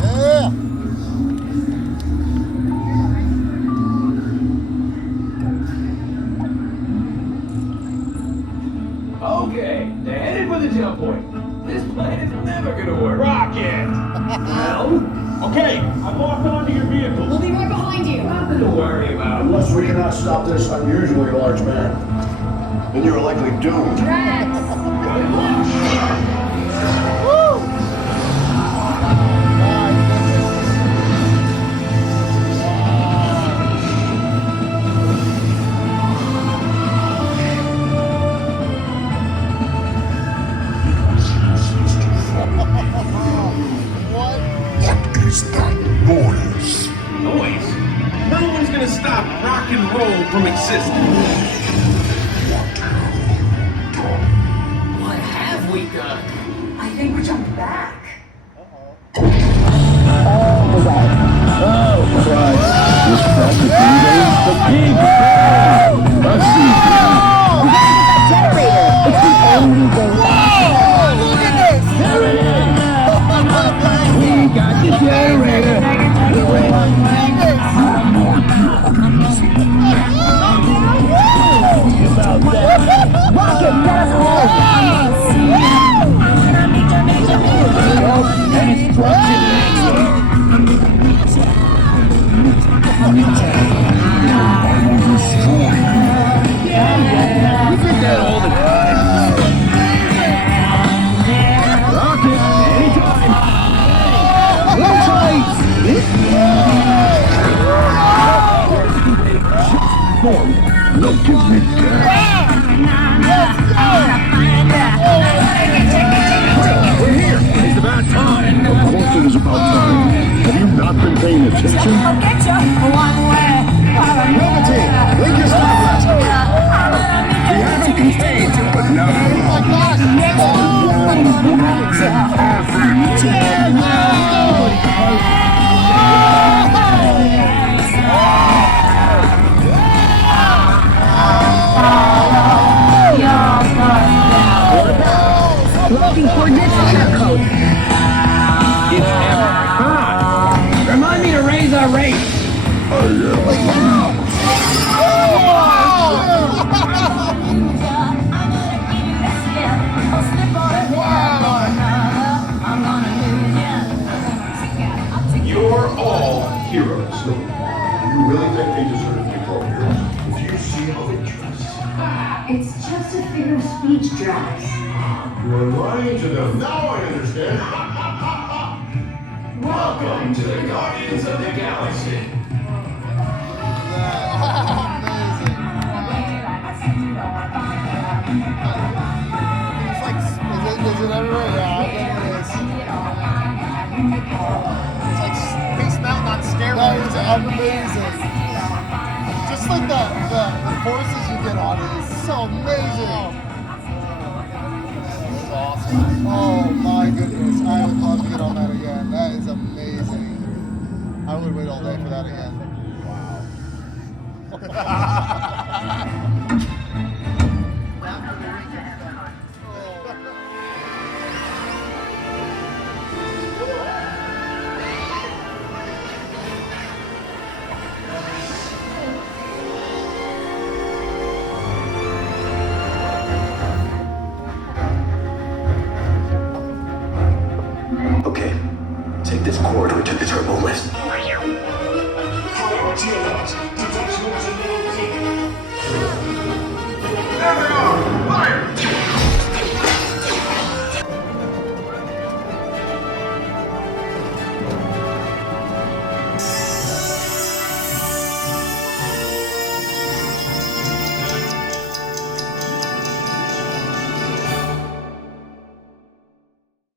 Yeah. Okay, they're headed for the jump point. This plan is never gonna work. Rocket! Well, Okay, I've locked onto your vehicle. We'll be right behind you. nothing to worry about. Unless we cannot stop this unusually large man, then you're likely doomed. What is that noise? Noise? No one's gonna stop rock and roll from existing. What have we done? I think we jumped back. It's about time. Of course it is about time. Have you not been paying attention? Link is last We haven't contained, but now Looking for this check code. It's Epcot. Remind me to raise our rate. You're all heroes. Do you really think they deserve to be called heroes? Do you see how they dress? It's just a figure of speech, Drax. You're lying to them. Now I understand. Welcome to the Guardians of the Galaxy. It's like, is it everywhere? Yeah, I think it is. It's like Space Mountain on steroids. That is amazing. Just like the forces you get on it is so amazing. That's awesome. Oh my goodness. I would love to get on that again. That is amazing. I would wait all day for that again. Okay, take this corridor to the turbo lift. Priority alert.